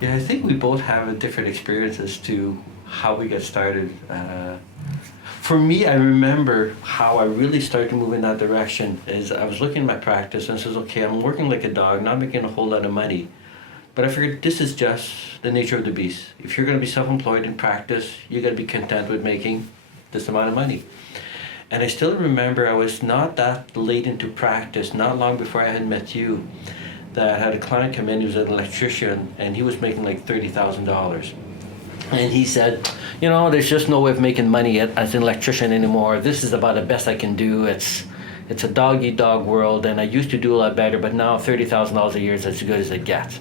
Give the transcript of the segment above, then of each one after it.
Yeah, I think we both have different experiences to how we got started. For me, I remember how I really started to move in that direction is I was looking at my practice and says, okay, I'm working like a dog, not making a whole lot of money. But I figured this is just the nature of the beast. If you're going to be self-employed in practice, you got to be content with making this amount of money. And I still remember I was not that late into practice, not long before I had met you, that I had a client come in, he was an electrician, and he was making like $30,000. And he said, you know, there's just no way of making money as an electrician anymore. This is about the best I can do. It's a dog-eat-dog world, and I used to do a lot better, but now $30,000 a year is as good as it gets.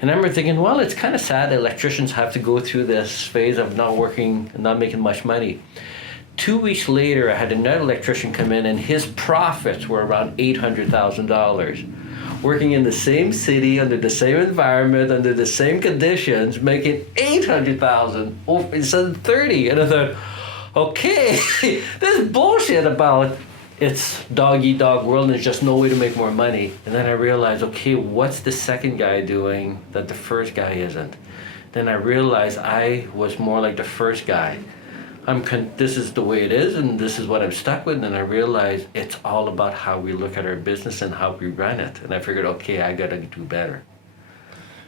And I remember thinking, well, it's kind of sad that electricians have to go through this phase of not working and not making much money. 2 weeks later, I had another electrician come in, and his profits were around $800,000. Working in the same city, under the same environment, under the same conditions, making $800,000 instead of $30,000. And I thought, okay, this bullshit about it's dog-eat-dog world and there's just no way to make more money. And then I realized, okay, what's the second guy doing that the first guy isn't? Then I realized I was more like the first guy. This is the way it is, and this is what I'm stuck with. And I realized it's all about how we look at our business and how we run it. And I figured, okay, I got to do better.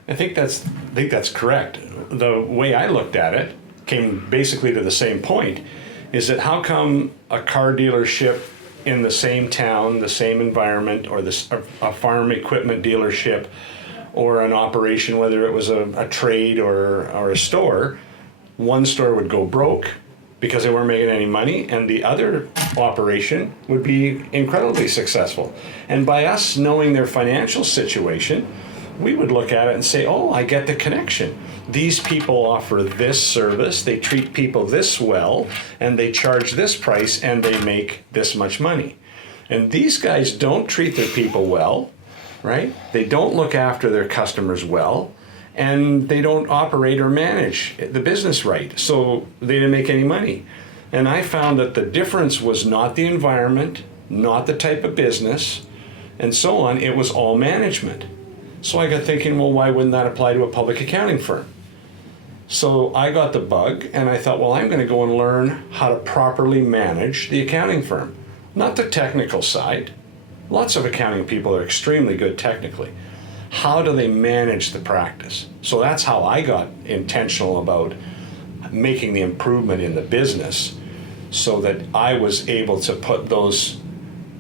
I think that's correct. The way I looked at it came basically to the same point, is that how come a car dealership in the same town, the same environment, or a farm equipment dealership, or an operation, whether it was a trade or a store, one store would go broke because they weren't making any money, and the other operation would be incredibly successful. And by us knowing their financial situation, we would look at it and say, oh, I get the connection. These people offer this service, they treat people this well, and they charge this price, and they make this much money. And these guys don't treat their people well, right? They don't look after their customers well, and they don't operate or manage the business right, so they didn't make any money. And I found that the difference was not the environment, not the type of business, and so on. It was all management. So I got thinking, well, why wouldn't that apply to a public accounting firm? So I got the bug, and I thought, well, I'm going to go and learn how to properly manage the accounting firm. Not the technical side. Lots of accounting people are extremely good technically. How do they manage the practice? So that's how I got intentional about making the improvement in the business, so that I was able to put those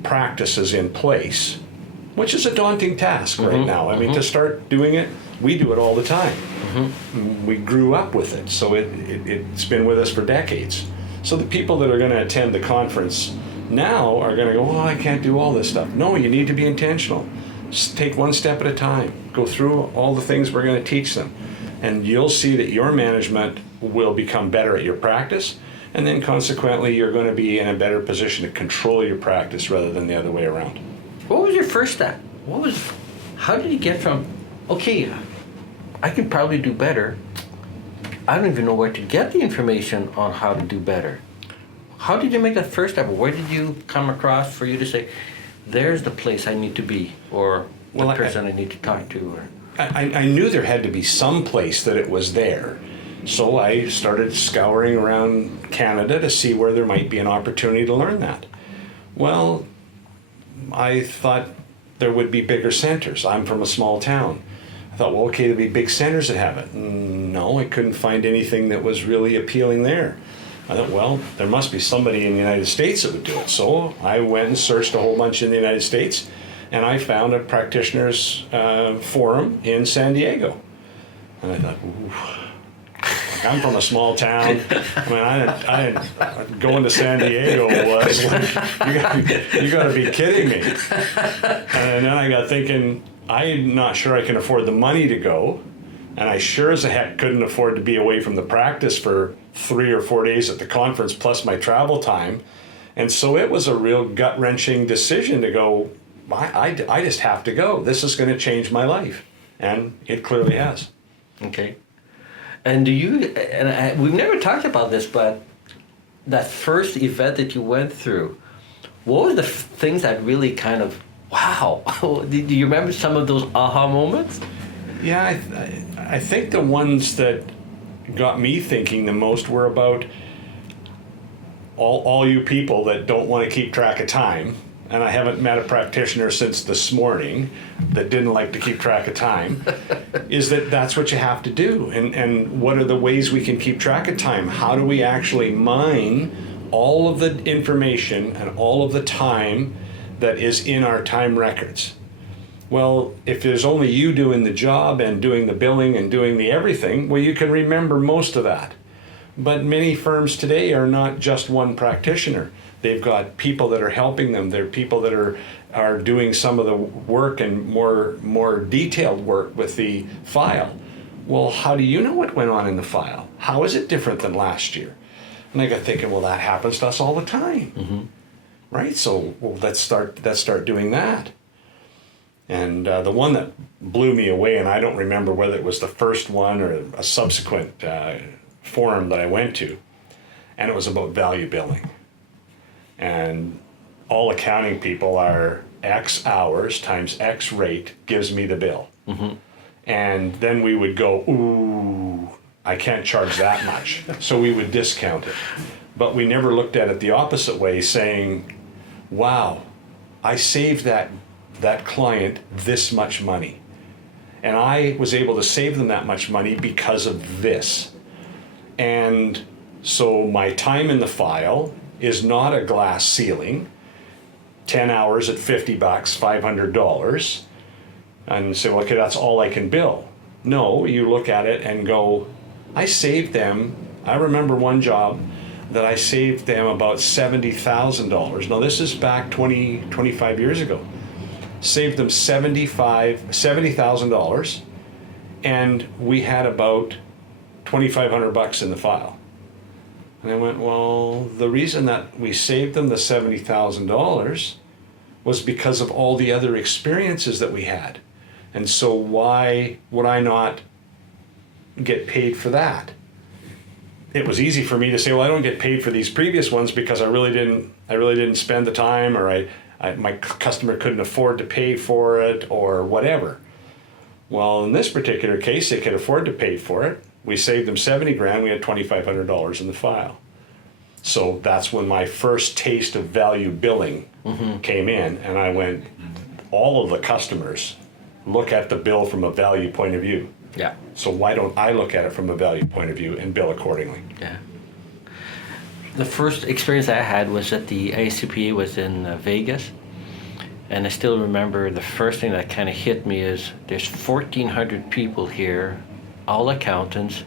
practices in place, which is a daunting task right now. I mean, to start doing it, we do it all the time. We grew up with it, so it's been with us for decades. So the people that are going to attend the conference now are going to go, oh, I can't do all this stuff. No, you need to be intentional. Just take one step at a time. Go through all the things we're going to teach them. And you'll see that your management will become better at your practice, and then consequently you're going to be in a better position to control your practice rather than the other way around. What was your first step? How did you get from, okay, I could probably do better, I don't even know where to get the information on how to do better. How did you make that first step? Where did you come across for you to say, there's the place I need to be, or the person I need to talk to? Or I knew there had to be some place that it was there. So I started scouring around Canada to see where there might be an opportunity to learn that. Well, I thought there would be bigger centers. I'm from a small town. I thought, well, okay, there'd be big centers that have it. No, I couldn't find anything that was really appealing there. I thought, well, there must be somebody in the United States that would do it. So I went and searched a whole bunch in the United States, and I found a practitioners forum in San Diego. And I thought, ooh, I'm from a small town. I mean, I didn't going to San Diego was like, you got to be kidding me. And then I got thinking, I'm not sure I can afford the money to go, and I sure as heck couldn't afford to be away from the practice for 3 or 4 days at the conference plus my travel time. And so it was a real gut-wrenching decision to go, I just have to go. This is going to change my life. And it clearly has. Okay. And we've never talked about this, but that first event that you went through, what were the things that really kind of, wow, do you remember some of those aha moments? Yeah, I think the ones that got me thinking the most were about all you people that don't want to keep track of time. And I haven't met a practitioner since this morning that didn't like to keep track of time, is that's what you have to do. And what are the ways we can keep track of time? How do we actually mine all of the information and all of the time that is in our time records? Well, if there's only you doing the job and doing the billing and doing the everything, well, you can remember most of that. But many firms today are not just one practitioner. They've got people that are helping them. They're people that are doing some of the work and more detailed work with the file. Well, how do you know what went on in the file? How is it different than last year? And I got thinking, well, that happens to us all the time, right? So, well, let's start doing that. And the one that blew me away, and I don't remember whether it was the first one or a subsequent forum that I went to, and it was about value billing. And all accounting people are X hours times X rate gives me the bill. And then we would go, ooh, I can't charge that much. So we would discount it. But we never looked at it the opposite way, saying, wow, I saved that client this much money. And I was able to save them that much money because of this. And so my time in the file is not a glass ceiling, 10 hours at $50, $500, and say, well, okay, that's all I can bill. No, you look at it and go, I saved them. I remember one job that I saved them about $70,000. Now this is back 25 years ago. Saved them $70,000, and we had about $2,500 in the file. And I went, well, the reason that we saved them the $70,000 was because of all the other experiences that we had. And so why would I not get paid for that? It was easy for me to say, well, I don't get paid for these previous ones because I really didn't spend the time, or my customer couldn't afford to pay for it, or whatever. Well, in this particular case, they could afford to pay for it. We saved them $70,000. We had $2,500 in the file. So that's when my first taste of value billing came in, and I went, all of the customers look at the bill from a value point of view. Yeah. So why don't I look at it from a value point of view and bill accordingly? Yeah. The first experience I had was at the FCPA was in Vegas. And I still remember the first thing that kind of hit me is there's 1,400 people here, all accountants,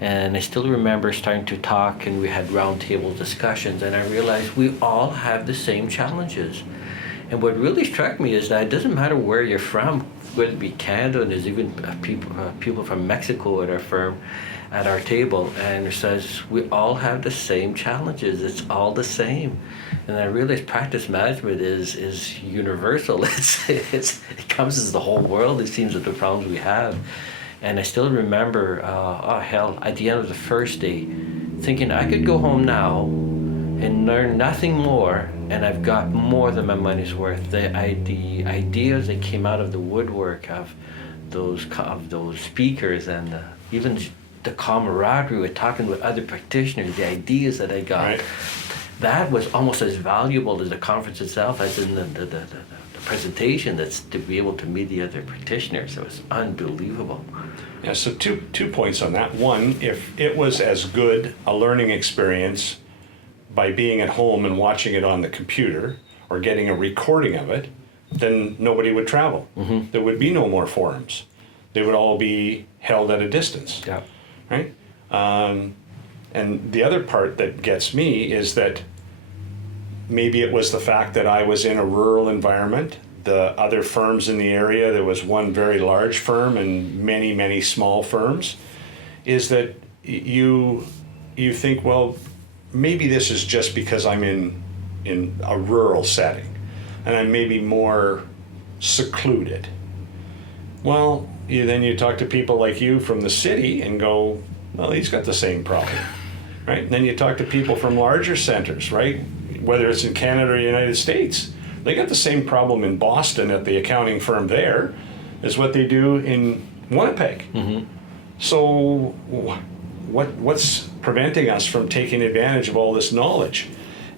and I still remember starting to talk, and we had roundtable discussions, and I realized we all have the same challenges. And what really struck me is that it doesn't matter where you're from, whether it be Canada, and there's even people from Mexico at our firm, at our table, and it says we all have the same challenges. It's all the same. And I realized practice management is universal. It comes as the whole world, it seems, of the problems we have. And I still remember, at the end of the first day, thinking I could go home now and learn nothing more, and I've got more than my money's worth. The ideas that came out of the woodwork of those speakers, and even the camaraderie with talking with other practitioners, the ideas that I got, right, that was almost as valuable as the conference itself, as in the presentation. That's to be able to meet the other practitioners. It was unbelievable. Yeah, so two points on that. One, if it was as good a learning experience by being at home and watching it on the computer or getting a recording of it, then nobody would travel. There would be no more forums. They would all be held at a distance. Yeah. Right? And the other part that gets me is that maybe it was the fact that I was in a rural environment. The other firms in the area, there was one very large firm and many, many small firms, is that you think, well, maybe this is just because I'm in a rural setting and I'm maybe more secluded. Well, then you talk to people like you from the city and go, well, he's got the same problem, right? And then you talk to people from larger centers, right? Whether it's in Canada or the United States, they got the same problem in Boston at the accounting firm there as what they do in Winnipeg. So what's preventing us from taking advantage of all this knowledge?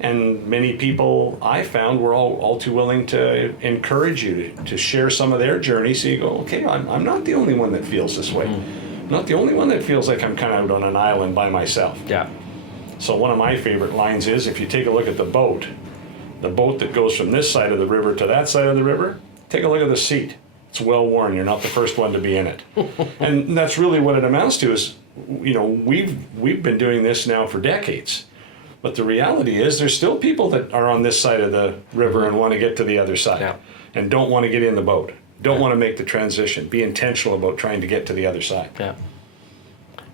And many people I found were all too willing to encourage you to share some of their journey. So you go, okay, I'm not the only one that feels this way. I'm not the only one that feels like I'm kind of out on an island by myself. Yeah. So one of my favorite lines is, if you take a look at the boat that goes from this side of the river to that side of the river, take a look at the seat. It's well worn. You're not the first one to be in it. And that's really what it amounts to is, we've been doing this now for decades. But the reality is there's still people that are on this side of the river and want to get to the other side and don't want to get in the boat, don't want to make the transition, be intentional about trying to get to the other side. Yeah.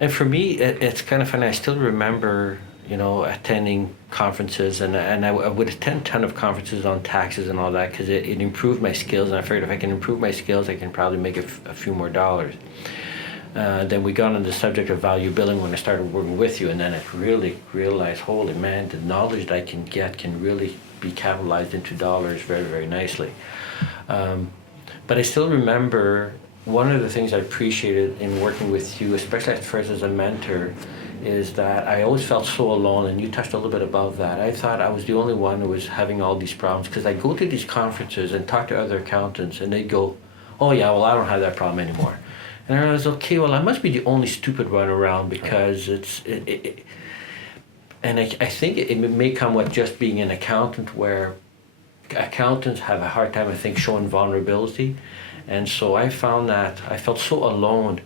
And for me, it's kind of funny. I still remember, attending conferences, and I would attend a ton of conferences on taxes and all that because it improved my skills, and I figured if I can improve my skills, I can probably make a few more dollars. Then we got on the subject of value billing when I started working with you, and then I really realized, holy man, the knowledge that I can get can really be capitalized into dollars very, very nicely. But I still remember one of the things I appreciated in working with you, especially at first as a mentor, is that I always felt so alone, and you touched a little bit about that. I thought I was the only one who was having all these problems because I go to these conferences and talk to other accountants, and they'd go, oh yeah, well, I don't have that problem anymore. And I realized, okay, well, I must be the only stupid one around because and I think it may come with just being an accountant, where accountants have a hard time, I think, showing vulnerability. And so I found that I felt so alone.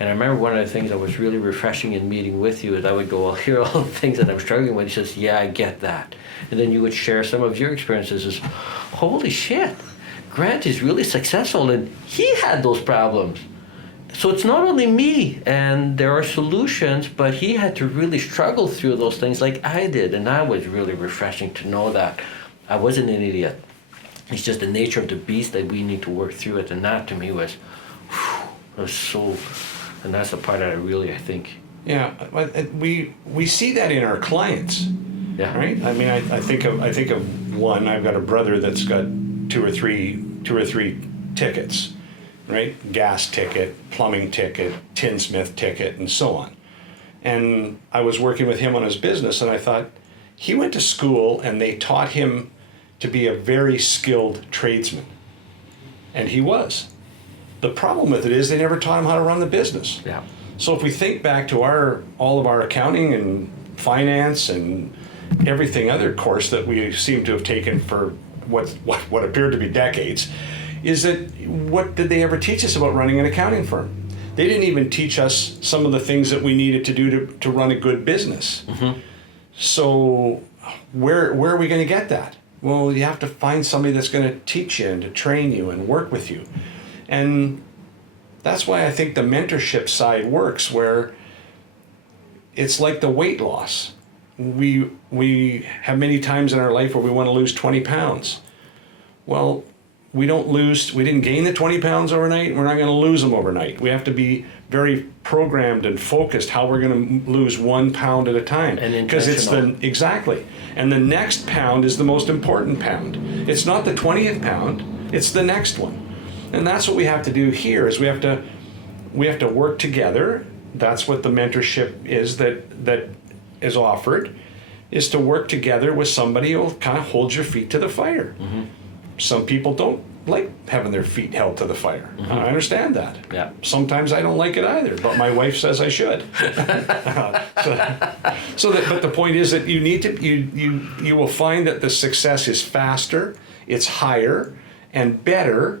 And I remember one of the things that was really refreshing in meeting with you is I would go, well, here are all the things that I'm struggling with. He says, yeah, I get that. And then you would share some of your experiences as, holy shit, Grant is really successful and he had those problems. So it's not only me, and there are solutions, but he had to really struggle through those things like I did. And that was really refreshing to know that I wasn't an idiot. It's just the nature of the beast that we need to work through it. And that to me was so, and that's the part that I think. Yeah, we see that in our clients. Yeah. Right. I mean, I think of one. I've got a brother that's got two or three tickets, right? Gas ticket, plumbing ticket, tinsmith ticket, and so on. And I was working with him on his business, and I thought, he went to school and they taught him to be a very skilled tradesman. And he was. The problem with it is they never taught him how to run the business. Yeah. So if we think back to all of our accounting and finance and everything other course that we seem to have taken for what appeared to be decades, is that what did they ever teach us about running an accounting firm? They didn't even teach us some of the things that we needed to do to run a good business. Mm-hmm. So where are we going to get that? Well, you have to find somebody that's going to teach you and to train you and work with you. And that's why I think the mentorship side works, where it's like the weight loss. We have many times in our life where we want to lose 20 pounds. Well, we didn't gain the 20 pounds overnight. We're not going to lose them overnight. We have to be very programmed and focused how we're going to lose 1 pound at a time. Because it's exactly. And the next pound is the most important pound. It's not the 20th pound, it's the next one. And that's what we have to do here, is we have to work together. That's what the mentorship is that is offered, is to work together with somebody who will kind of hold your feet to the fire. Mm-hmm. Some people don't like having their feet held to the fire. Mm-hmm. I understand that. Yeah. Sometimes I don't like it either, but my wife says I should. But the point is that you will find that the success is faster, it's higher, and better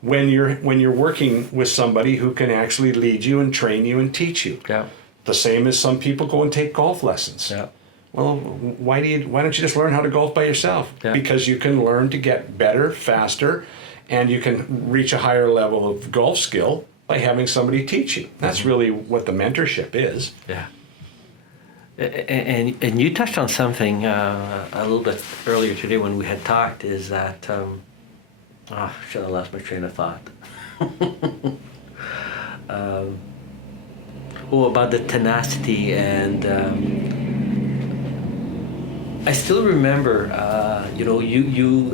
when you're working with somebody who can actually lead you and train you and teach you. Yeah. The same as some people go and take golf lessons. Yeah. Well, why don't you just learn how to golf by yourself? Yeah. Because you can learn to get better, faster, and you can reach a higher level of golf skill by having somebody teach you. That's really what the mentorship is. Yeah. And you touched on something a little bit earlier today when we had talked, is that, should have lost my train of thought. About the tenacity, and I still remember, you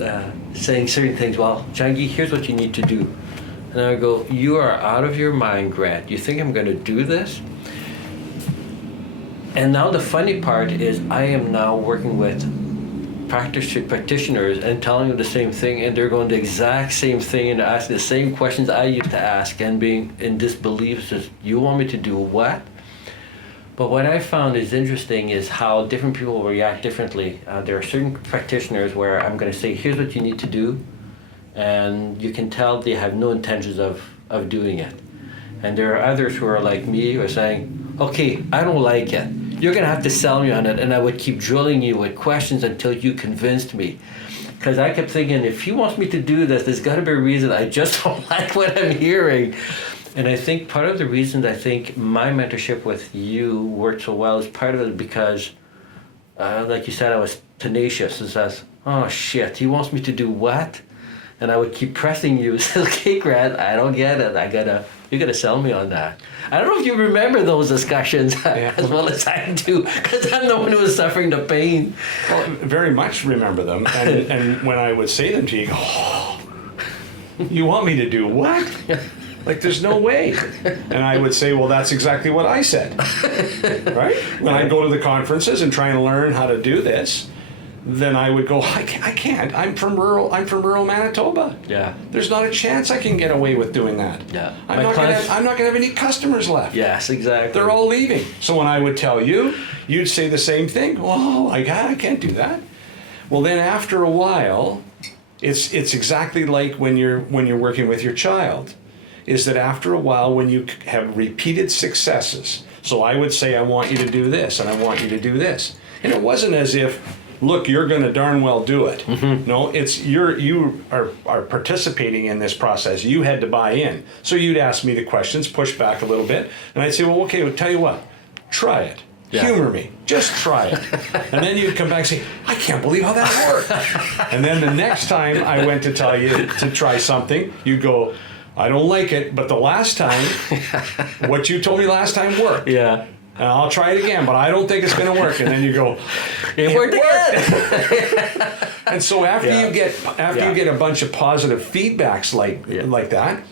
saying certain things. Well, Jangi, here's what you need to do. And I would go, you are out of your mind, Grant. You think I'm going to do this? And now the funny part is I am now working with practitioners and telling them the same thing, and they're going the exact same thing and asking the same questions I used to ask and being in disbelief. Says, you want me to do what? But what I found is interesting is how different people react differently. There are certain practitioners where I'm going to say, here's what you need to do, and you can tell they have no intentions of doing it. And there are others who are like me, who are saying, okay, I don't like it. You're going to have to sell me on it, and I would keep drilling you with questions until you convinced me. Because I kept thinking, if he wants me to do this, there's got to be a reason. I just don't like what I'm hearing. And I think part of the reason I think my mentorship with you worked so well is part of it because, like you said, I was tenacious. It says, oh shit, he wants me to do what? And I would keep pressing you. Say, okay, Grant, I don't get it. You gotta sell me on that. I don't know if you remember those discussions as well as I do, because I'm the one who was suffering the pain. Well, very much remember them. And when I would say them to you, you go, oh, you want me to do what? Like, there's no way. And I would say, well, that's exactly what I said. Right? When I go to the conferences and try and learn how to do this, then I would go, I can't. I'm from rural Manitoba. Yeah. There's not a chance I can get away with doing that. Yeah. I'm not gonna have any customers left. Yes, exactly. They're all leaving. So when I would tell you, you'd say the same thing. Oh, I can't do that. Well, then after a while, it's exactly like when you're working with your child. Is that after a while, when you have repeated successes, so I would say, I want you to do this, and I want you to do this. And it wasn't as if, look, you're going to darn well do it. Mm-hmm. No, it's you are participating in this process. You had to buy in. So you'd ask me the questions, push back a little bit, and I'd say, well, okay, well, tell you what, try it. Yeah. Humor me. Just try it. And then you'd come back and say, I can't believe how that worked. And then the next time I went to tell you to try something, you'd go, I don't like it, but the last time, what you told me last time worked. Yeah. And I'll try it again, but I don't think it's going to work. And then you go, it worked again. And so after you get a bunch of positive feedbacks like that,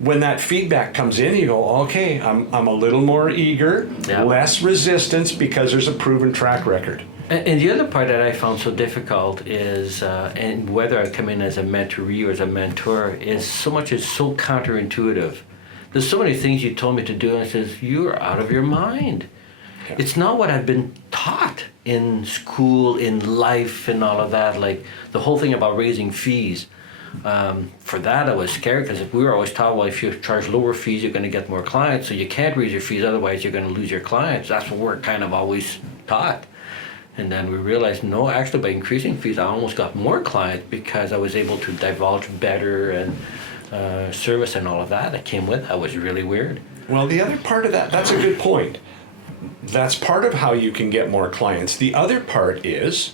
when that feedback comes in, you go, okay, I'm a little more eager, less resistance because there's a proven track record. And the other part that I found so difficult is, and whether I come in as a mentoree or as a mentor, is so counterintuitive. There's so many things you told me to do, and it says, you're out of your mind. Yeah. It's not what I've been taught in school, in life, and all of that. Like the whole thing about raising fees. For that, I was scared because we were always taught, well, if you charge lower fees, you're going to get more clients, so you can't raise your fees, otherwise you're going to lose your clients. That's what we're kind of always taught. And then we realized, no, actually by increasing fees, I almost got more clients because I was able to divulge better and service and all of that came with. That was really weird. Well, the other part of that's a good point. That's part of how you can get more clients. The other part is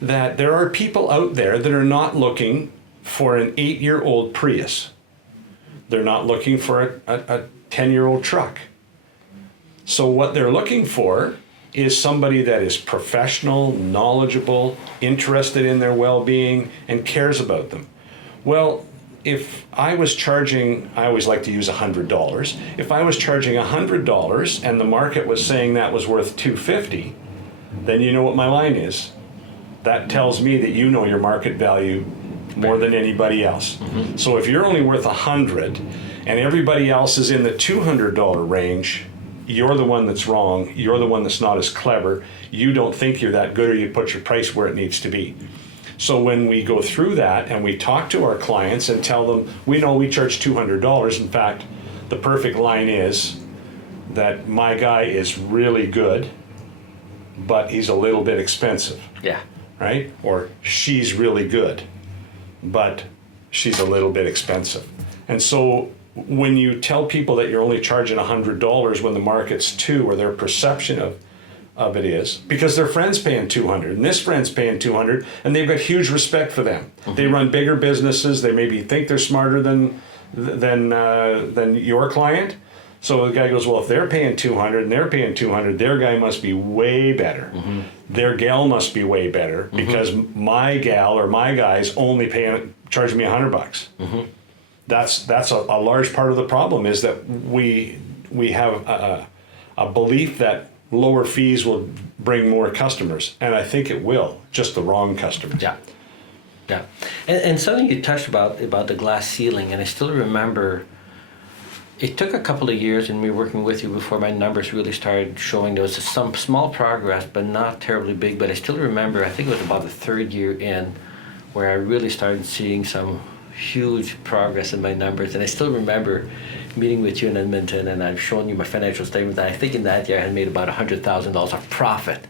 that there are people out there that are not looking for an 8-year-old Prius. They're not looking for a 10-year-old truck. So what they're looking for is somebody that is professional, knowledgeable, interested in their well-being, and cares about them. Well, if I was charging, I always like to use $100. If I was charging $100 and the market was saying that was worth $250, then you know what my line is. That tells me that you know your market value more than anybody else. Mm-hmm. So if you're only worth $100 and everybody else is in the $200 range, you're the one that's wrong, you're the one that's not as clever, you don't think you're that good, or you put your price where it needs to be. So when we go through that and we talk to our clients and tell them, we know we charge $200, in fact, the perfect line is that my guy is really good, but he's a little bit expensive. Yeah. Right? Or she's really good, but she's a little bit expensive. And so when you tell people that you're only charging $100 when the market's $200, or their perception of it is, because their friend's paying $200 and this friend's paying $200, and they've got huge respect for them. Mm-hmm. They run bigger businesses. They maybe think they're smarter than your client. So the guy goes, well, if they're paying $200 and they're paying $200, their guy must be way better. Mm-hmm. Their gal must be way better, because my gal or my guy's only charging me $100. Mm-hmm. that's a large part of the problem, is that we have a belief that lower fees will bring more customers, and I think it will, just the wrong customers. Yeah. Yeah. And something you touched about the glass ceiling, and I still remember it took a couple of years in me working with you before my numbers really started showing. There was some small progress, but not terribly big. But I still remember, I think it was about the third year in, where I really started seeing some huge progress in my numbers. And I still remember meeting with you in Edmonton, and I've shown you my financial statement. And I think in that year I had made about $100,000 of profit.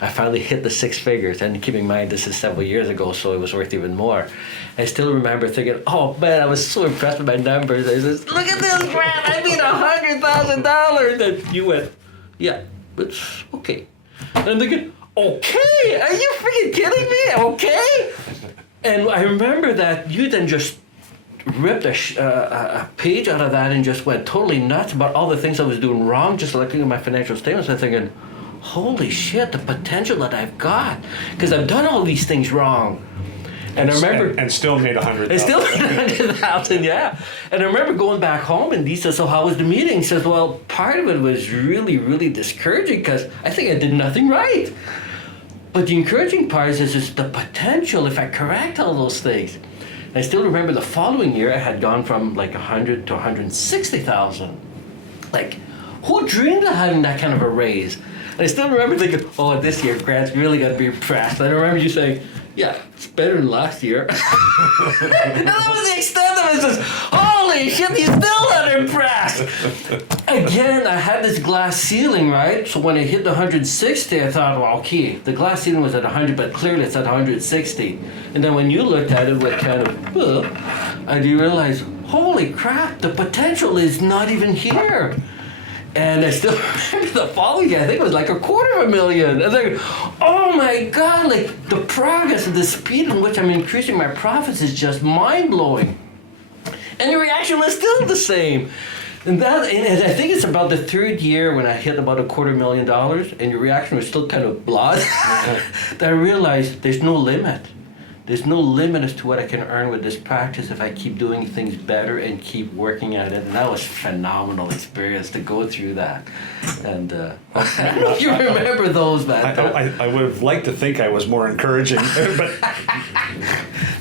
I finally hit the 6 figures, and keep in mind this is several years ago, so it was worth even more. I still remember thinking, oh man, I was so impressed with my numbers. I said, look at this, Grant, I made $100,000. And you went, yeah, it's okay. And I'm thinking, okay, are you freaking kidding me? Okay? And I remember that you then just ripped a page out of that and just went totally nuts about all the things I was doing wrong, just looking at my financial statements and thinking, holy shit, the potential that I've got, because I've done all these things wrong. And I remember, and still made 100,000. And still made 100,000, yeah. And I remember going back home, and Dee says, "So how was the meeting?" He says, "Well, part of it was really, really discouraging because I think I did nothing right. But the encouraging part is the potential if I correct all those things." And I still remember the following year I had gone from like 100 to 160,000. Like, who dreamed of having that kind of a raise? And I still remember thinking, oh, this year Grant's really got to be impressed. And I remember you saying, yeah, it's better than last year. And that was the extent of it. Just, holy shit, he's still not impressed. Again, I had this glass ceiling, right? So when I hit the 160, I thought, well, okay, the glass ceiling was at 100, but clearly it's at 160. And then when you looked at it with kind of, and you realize, holy crap, the potential is not even here. And I still remember the following year, I think it was like $250,000. I was like, oh my God, like the progress and the speed in which I'm increasing my profits is just mind-blowing. And your reaction was still the same. And I think it's about the third year when I hit about $250,000 and your reaction was still kind of blah, that I realized there's no limit. There's no limit as to what I can earn with this practice if I keep doing things better and keep working at it. And that was a phenomenal experience to go through that. And you remember those, man. I would have liked to think I was more encouraging, but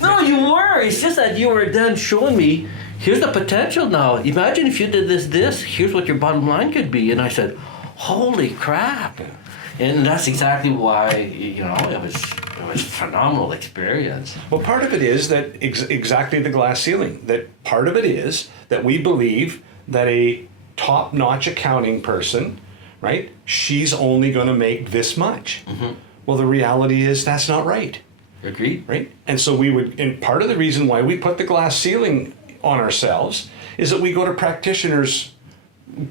no, you were. It's just that you were then showing me, here's the potential now. Imagine if you did this, here's what your bottom line could be. And I said, holy crap. And that's exactly why, it was a phenomenal experience. Well, part of it is that exactly the glass ceiling. That part of it is that we believe that a top-notch accounting person, right, she's only going to make this much. Mm-hmm. Well, the reality is that's not right. Agreed. Right? And so and part of the reason why we put the glass ceiling on ourselves is that we go to practitioners'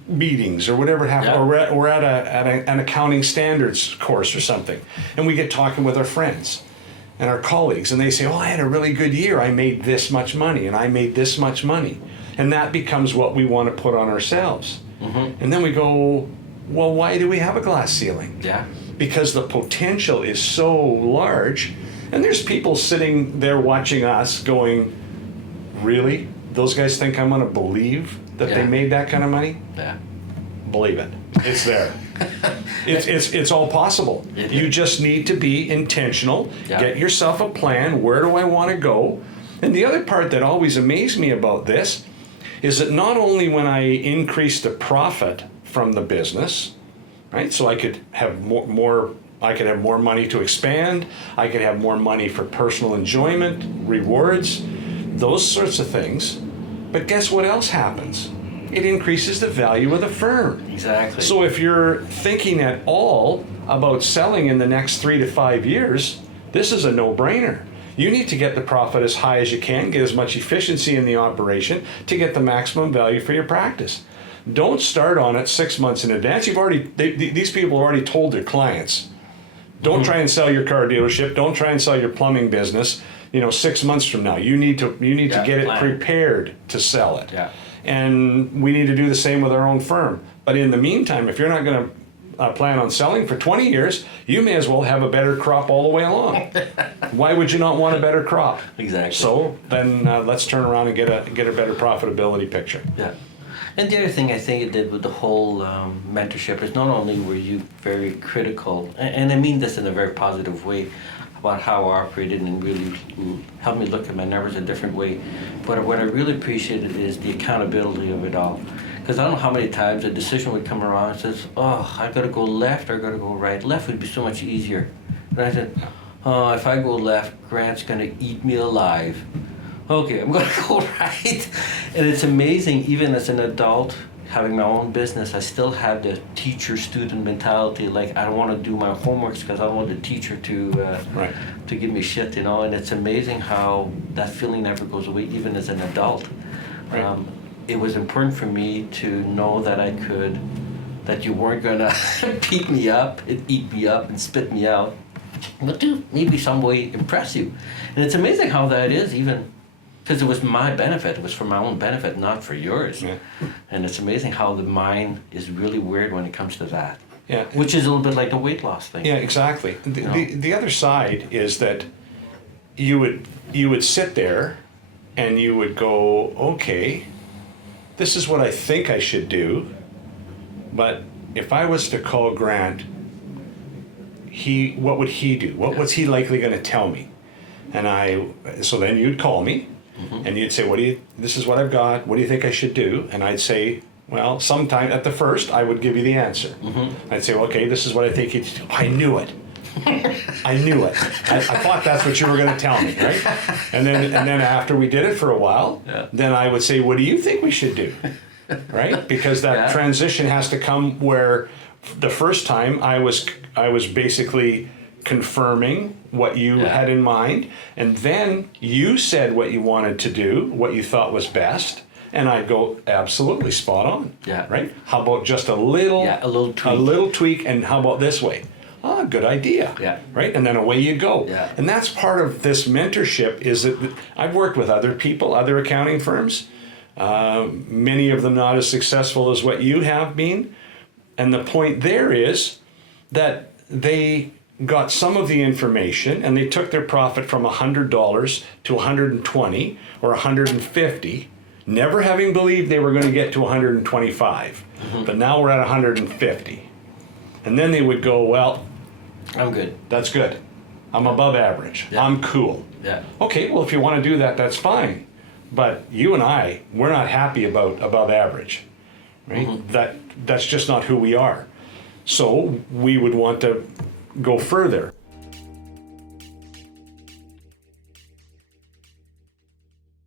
meetings or whatever happens, or we're at an accounting standards course or something, and we get talking with our friends and our colleagues, and they say, oh, I had a really good year, I made this much money, and I made this much money, and that becomes what we want to put on ourselves. Mm-hmm. And then we go, well, why do we have a glass ceiling? Yeah, because the potential is so large, and there's people sitting there watching us going, really? Those guys think I'm going to believe that they made that kind of money? Yeah. Believe it. It's there. It's all possible. You just need to be intentional. Yeah. Get yourself a plan. Where do I want to go? And the other part that always amazed me about this is that not only when I increased the profit from the business, right? So I could have more I could have more money to expand. I could have more money for personal enjoyment, rewards, those sorts of things. But guess what else happens? It increases the value of the firm. Exactly. So if you're thinking at all about selling in the next 3 to 5 years, this is a no-brainer. You need to get the profit as high as you can, get as much efficiency in the operation to get the maximum value for your practice. Don't start on it 6 months in advance. These people have already told their clients, don't try and sell your car dealership, don't try and sell your plumbing business. 6 months from now, you need to get it prepared to sell it. Yeah. And we need to do the same with our own firm. But in the meantime, if you're not going plan on selling for 20 years, you may as well have a better crop all the way along. Why would you not want a better crop? Exactly. So then let's turn around and get a better profitability picture. Yeah. And the other thing I think it did with the whole mentorship is not only were you very critical, and I mean this in a very positive way, about how I operated and really helped me look at my numbers a different way, but what I really appreciated is the accountability of it all. Because I don't know how many times a decision would come around and says, oh, I gotta go left or I gotta go right. Left would be so much easier. And I said, oh, if I go left, Grant's gonna eat me alive. Okay, I'm gonna go right. And it's amazing, even as an adult, having my own business, I still have the teacher-student mentality. Like, I don't want to do my homeworks because I don't want the teacher to give me shit, you know. And it's amazing how that feeling never goes away, even as an adult. Right. It was important for me to know that that you weren't gonna beat me up, and eat me up, and spit me out, but to maybe some way impress you. And it's amazing how that is, even. Because it was my benefit. It was for my own benefit, not for yours. Yeah. And it's amazing how the mind is really weird when it comes to that. Yeah. Which is a little bit like the weight loss thing. Yeah, exactly. The other side is that you would sit there and you would go, okay, this is what I think I should do, but if I was to call Grant, what would he do? What was he likely going to tell me? So then you'd call me. Mm-hmm. And you'd say, this is what I've got, what do you think I should do? And I'd say, well, sometime at the first, I would give you the answer. Mm-hmm. I'd say, well, okay, this is what I think you'd do. I knew it. I knew it. I thought that's what you were going to tell me, right? And then after we did it for a while, then I would say, what do you think we should do? Right? Because that transition has to come where the first time I was basically confirming what you had in mind, and then you said what you wanted to do, what you thought was best, and I'd go, absolutely spot on. Yeah. Right? How about just a little tweak, and how about this way? Oh, good idea. Yeah. Right? And then away you go. Yeah. And that's part of this mentorship, is that I've worked with other people, other accounting firms, many of them not as successful as what you have been, and the point there is that they got some of the information and they took their profit from $100 to 120 or 150, never having believed they were going to get to 125. Mm-hmm. But now we're at 150. And then they would go, well, I'm good. That's good. I'm above average. Yeah. I'm cool. Yeah. Okay, well, if you want to do that, that's fine. But you and we're not happy about above average. Right? Mm-hmm. That's just not who we are. So we would want to go further.